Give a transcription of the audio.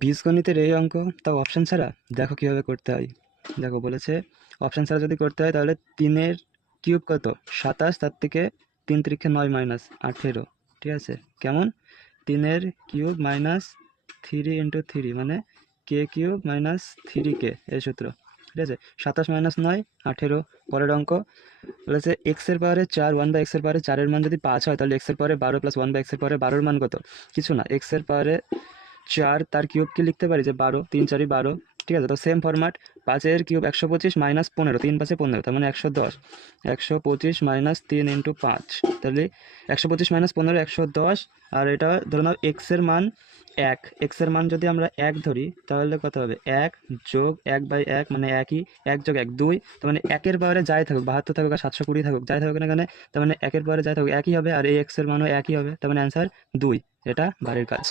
বীজগণিতের এই অঙ্ক, তাও অপশান ছাড়া। দেখো কীভাবে করতে হয়। দেখো বলেছে অপশান ছাড়া যদি করতে হয় তাহলে 3-এর কিউব কত 27, তার থেকে 3 3 9 মাইনাস 18। ঠিক আছে, কেমন? 3-এর কিউব মাইনাস 3 × 3 মানে কে কিউব মাইনাস 3k, এই সূত্র। ঠিক আছে, 27 মাইনাস 9 18। পরের অঙ্ক বলেছে এক্সের পাওয়ারে 4 1/x এর পাওয়ারে 4-এর মান যদি 5 হয় তাহলে এক্সের পাওয়ারে 12 প্লাস 1/x এর পাওয়ারে 12-এর মান কত? কিছু না, এক্সের পাওয়ারে 4 তার কিউবকে লিখতে পারি যে 12, 3 4 12। ঠিক আছে, তো সেম ফরম্যাট। 5-এর কিউব 125 মাইনাস 15, 3 5 15, তার মানে 110। 125 মাইনাস 3 × 5, তাহলে 125 মাইনাস 15 110। আর এটা ধরে নাও এক্সের মান 1, এক্সের মান যদি আমরা 1 ধরি তাহলে কত হবে? 1 যোগ 1/1 মানে একই, 1 যোগ 1 2। তার মানে 1-এর পাওয়ারে যাই থাকুক, 72 থাকুক আর 720 থাকুক, যাই থাকুক না এখানে, তার মানে 1-এর পাওয়ারে যাই থাকুক একই হবে, আর এই এক্সের মানও একই হবে, তার মানে অ্যান্সার 2। এটা বাড়ির কাজ।